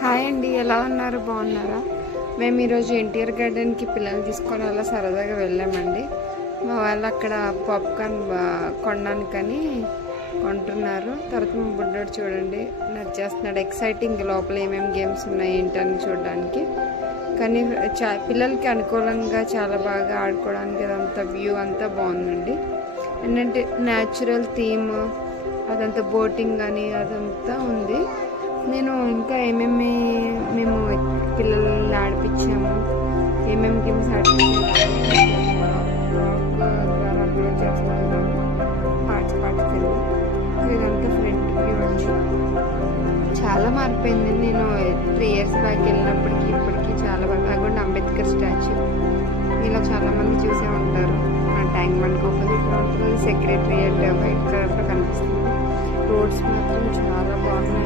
Hi అండి, ఎలా ఉన్నారు? బాగున్నారా? మేము ఈరోజు ఎన్టీఆర్ గార్డెన్కి పిల్లల్ని తీసుకొని అలా సరదాగా వెళ్ళామండి. మా వాళ్ళు అక్కడ పాప్కార్న్ కొనడానికని కొంటున్నారు. తర్వాత మా బుడ్డోడు చూడండి నచ్చేస్తున్నాడు, ఎక్సైటింగ్ లోపల ఏమేమి గేమ్స్ ఉన్నాయి ఏంటని చూడడానికి. కానీ పిల్లలకి అనుకూలంగా చాలా బాగా ఆడుకోవడానికి అదంతా వ్యూ అంతా బాగుందండి. ఏంటంటే న్యాచురల్ థీమ్ అదంతా బోటింగ్ అని అదంతా ఉంది. నేను ఇంకా ఏమేమి మేము పిల్లల్ని ఆడిపించాము, ఏమేమి గేమ్స్ ఆడిపించాము ద్వారా అప్లోడ్ చేస్తున్నాను పార్ట్స్ ఇదంతా ఫ్రంట్కి వచ్చి చాలా మారిపోయింది. నేను 3 years బ్యాక్ వెళ్ళినప్పటికీ ఇప్పటికీ చాలా బాగా కాకుండా అంబేద్కర్ స్టాచ్యూ ఇలా చాలామంది చూసే ఉంటారు. ట్యాంక్ బండ్కి ఆపోజిట్లో ఉంటుంది. సెక్రటరియట్ వైట్ కలర్లో కనిపిస్తుంది. రోడ్స్ మాత్రం చాలా బాగున్నాయి.